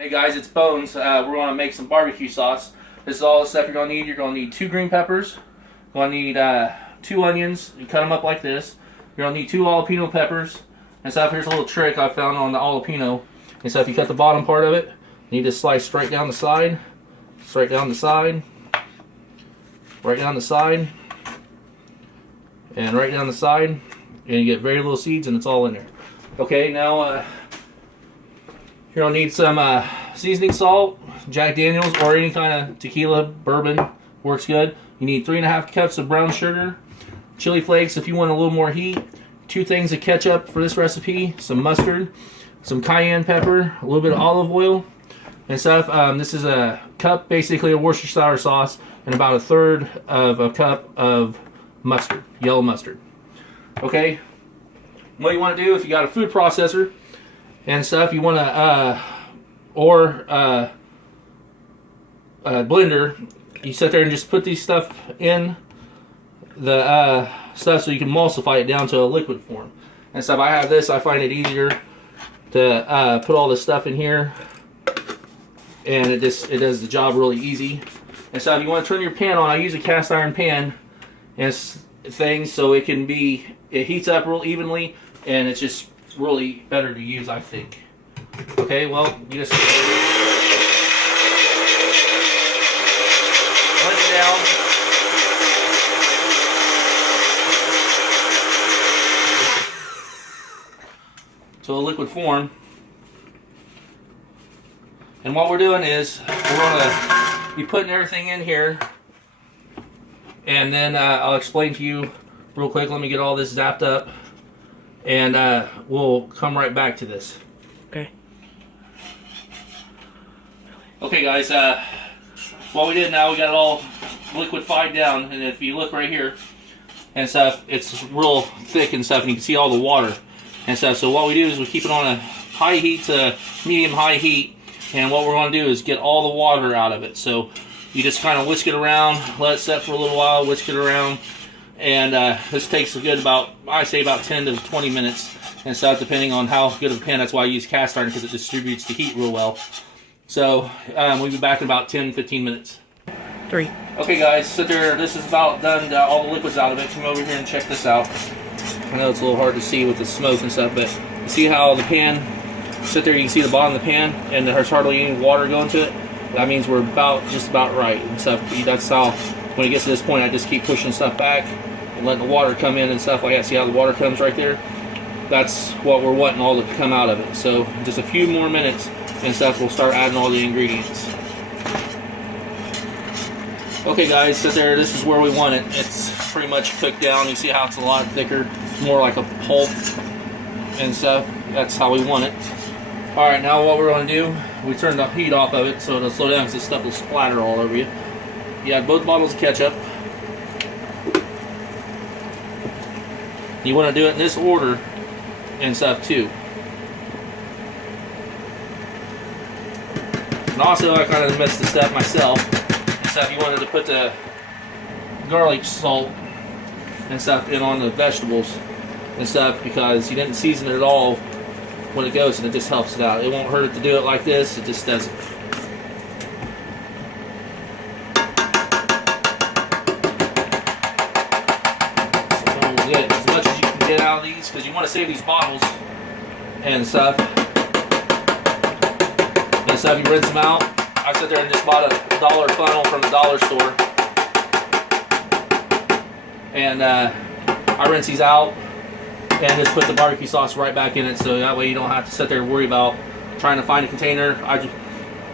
Hey guys, it's Bones. We're going to make some barbecue sauce. This is all the stuff you're going to need. You're going to need 2 green peppers. You're going to need 2 onions. You cut them up like this. You're going to need 2 jalapeno peppers. And stuff, here's a little trick I found on the jalapeno. And so if you cut the bottom part of it, you need to slice straight down the side. Straight down the side. Right down the side. And right down the side. And you get very little seeds and it's all in there. Okay, now you're going to need some seasoning salt, Jack Daniels, or any kind of tequila, bourbon, works good. You need 3.5 cups of brown sugar, chili flakes if you want a little more heat, 2 things of ketchup for this recipe, some mustard, some cayenne pepper, a little bit of olive oil, and stuff. This is a cup, basically, of Worcestershire sauce, and about 1/3 of a cup of mustard, yellow mustard. Okay, what you want to do, if you got a food processor and stuff, you want to, or a blender, you sit there and just put these stuff in the stuff so you can emulsify it down to a liquid form. And stuff, I have this, I find it easier to put all this stuff in here, and it does the job really easy. And so if you want to turn your pan on, I use a cast iron pan and things so it heats up real evenly, and it's just really better to use, I think. Okay, well, you just blend it down. To a liquid form. And what we're doing is we're going to be putting everything in here, and then I'll explain to you real quick. Let me get all this zapped up, and we'll come right back to this. Okay. Okay, guys, what we did now, we got it all liquefied down, and if you look right here and stuff, it's real thick and stuff, and you can see all the water and stuff. So what we do is we keep it on a high heat to medium-high heat, and what we're going to do is get all the water out of it. So you just kind of whisk it around, let it set for a little while, whisk it around, and this takes a good I say about 10 to 20 minutes and stuff, depending on how good of a pan. That's why I use cast iron, because it distributes the heat real well. So we'll be back in about 10-15 minutes. 3. Okay guys, sit there. This is about done. All the liquid's out of it. Come over here and check this out. I know it's a little hard to see with the smoke and stuff, but you see how the pan, sit there, you can see the bottom of the pan, and there's hardly any water going to it. That means we're just about right and stuff. That's how, when it gets to this point, I just keep pushing stuff back and letting the water come in and stuff like that. See how the water comes right there? That's what we're wanting all to come out of it. So just a few more minutes and stuff, we'll start adding all the ingredients. Okay guys, sit there, this is where we want it. It's pretty much cooked down. You see how it's a lot thicker, more like a pulp and stuff. That's how we want it. Alright, now what we're going to do, we turn the heat off of it so it'll slow down, because this stuff will splatter all over you. You add both bottles of ketchup. You want to do it in this order and stuff too. And also, I kind of messed this up myself. And stuff, you wanted to put the garlic salt and stuff in on the vegetables and stuff, because you didn't season it at all when it goes, and it just helps it out. It won't hurt it to do it like this, it just doesn't. So we'll get as much as you can get out of these, because you want to save these bottles and stuff. And stuff, you rinse them out. I sat there and just bought a $1 funnel from the dollar store. And I rinse these out and just put the barbecue sauce right back in it, so that way you don't have to sit there and worry about trying to find a container. I just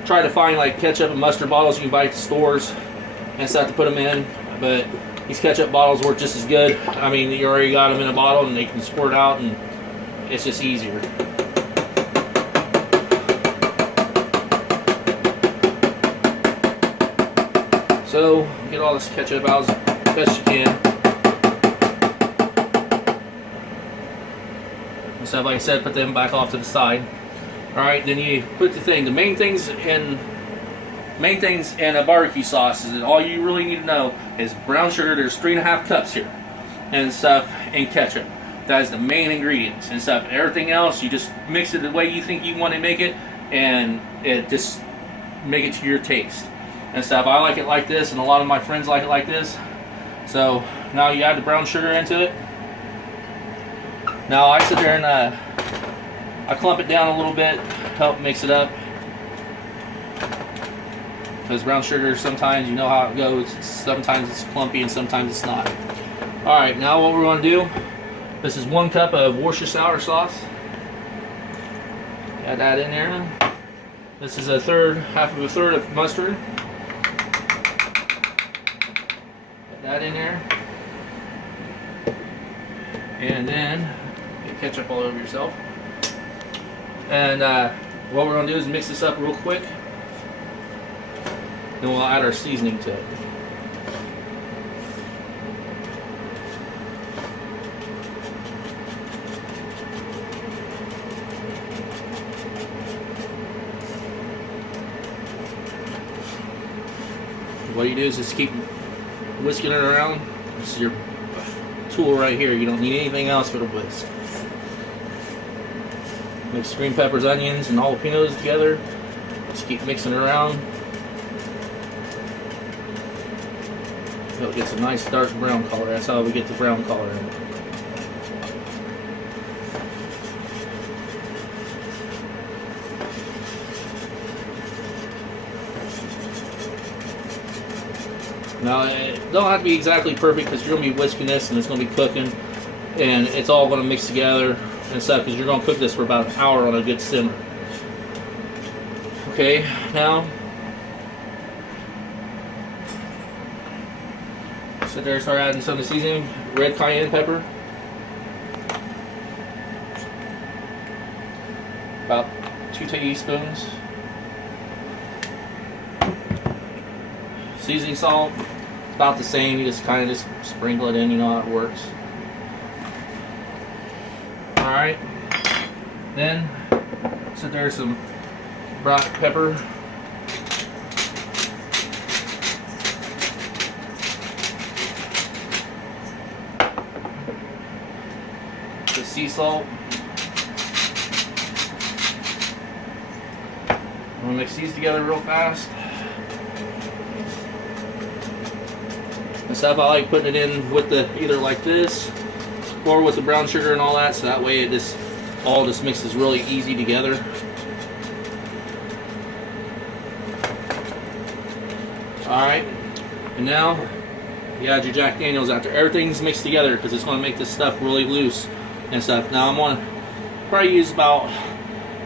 try to find like ketchup and mustard bottles you can buy at the stores and stuff to put them in, but these ketchup bottles work just as good. I mean, you already got them in a bottle and they can squirt out, and it's just easier. So get all this ketchup out as best you can. So like I said, put them back off to the side. Alright, then you put the main things in a barbecue sauce is that all you really need to know is brown sugar. There's 3.5 cups here and stuff, and ketchup. That is the main ingredients and stuff. Everything else, you just mix it the way you think you want to make it, and it just make it to your taste and stuff. I like it like this, and a lot of my friends like it like this. So now you add the brown sugar into it. Now I sit there and I clump it down a little bit, help mix it up. Because brown sugar, sometimes you know how it goes. Sometimes it's clumpy and sometimes it's not. Alright, now what we're going to do, this is 1 cup of Worcestershire sauce. Add that in there. This is half of a third of mustard. Add that in there. And then, get ketchup all over yourself. And what we're going to do is mix this up real quick. Then we'll add our seasoning to it. What you do is just keep whisking it around. This is your tool right here. You don't need anything else but a whisk. Mix green peppers, onions, and jalapenos together. Just keep mixing it around. It'll get some nice dark brown color. That's how we get the brown color in it. Now, it don't have to be exactly perfect because you're going to be whisking this and it's going to be cooking. And it's all going to mix together and stuff because you're going to cook this for about an hour on a good simmer. Okay, now sit there and start adding some of the seasoning. Red cayenne pepper. About 2 teaspoons. Seasoning salt. It's about the same. You just kind of sprinkle it in. You know how it works. Alright. Then sit there some black pepper. Sea salt. I'm going to mix these together real fast. And stuff, I like putting it in with the either like this or with the brown sugar and all that, so that way it all mixes really easy together. Alright, and now you add your Jack Daniels after everything's mixed together because it's going to make this stuff really loose and stuff. Now I'm going to probably use about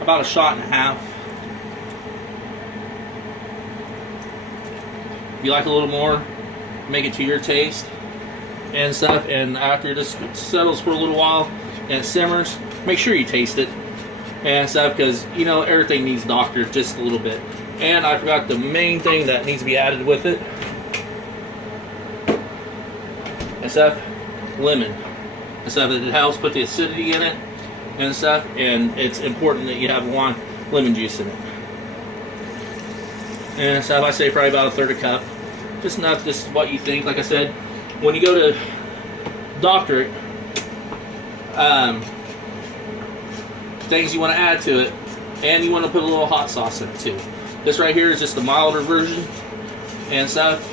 a shot and a half. If you like a little more, make it to your taste and stuff. And after this settles for a little while and it simmers, make sure you taste it and stuff because you know everything needs doctored just a little bit. And I forgot the main thing that needs to be added with it and stuff, lemon. And stuff, it helps put the acidity in it and stuff, and it's important that you have lemon juice in it. And stuff, I say probably about 1/3 cup. Just enough, just what you think. Like I said, when you go to doctor it, things you want to add to it, and you want to put a little hot sauce in it too. This right here is just the milder version and stuff,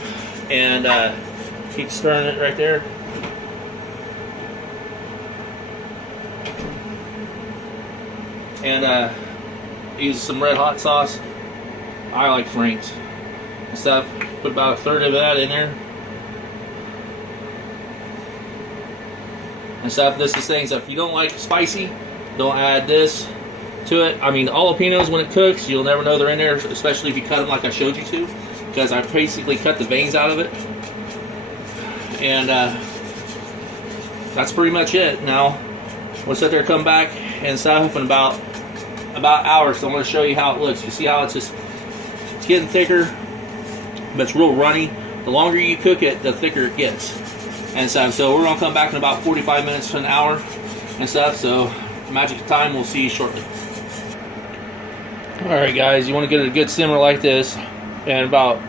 and keep stirring it right there. And use some red hot sauce. I like Frank's and stuff. Put about 1/3 of that in there and stuff. This is things that if you don't like spicy, don't add this to it. I mean, jalapenos, when it cooks, you'll never know they're in there, especially if you cut them like I showed you to, because I basically cut the veins out of it. And that's pretty much it. Now we'll sit there, come back and stuff in about an hour. So I'm going to show you how it looks. You see how it's getting thicker, but it's real runny. The longer you cook it, the thicker it gets and stuff. So we're going to come back in about 45 minutes to an hour and stuff. So magic time, we'll see you shortly. Alright guys, you want to get a good simmer like this, and about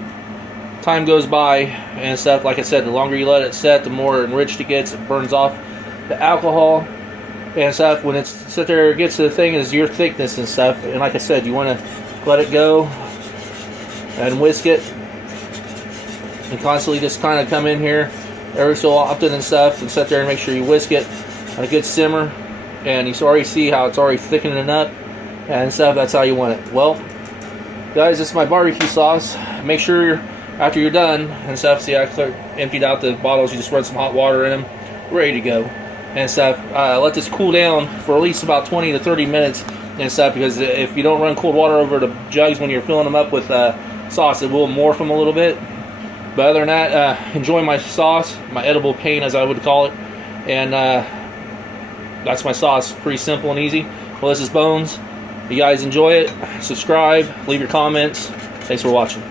time goes by and stuff. Like I said, the longer you let it set, the more enriched it gets. It burns off the alcohol and stuff. When it's sit there, it gets to the thing is your thickness and stuff. And like I said, you want to let it go and whisk it, and constantly just kind of come in here every so often and stuff, and sit there and make sure you whisk it on a good simmer. And you already see how it's already thickening up and stuff. That's how you want it. Well, guys, this is my barbecue sauce. Make sure after you're done and stuff, see I emptied out the bottles, you just run some hot water in them, ready to go and stuff. Let this cool down for at least about 20 to 30 minutes and stuff, because if you don't run cold water over the jugs when you're filling them up with sauce, it will morph them a little bit. But other than that, enjoy my sauce, my edible paint as I would call it, and that's my sauce. Pretty simple and easy. Well, this is Bones. You guys enjoy it, subscribe, leave your comments. Thanks for watching.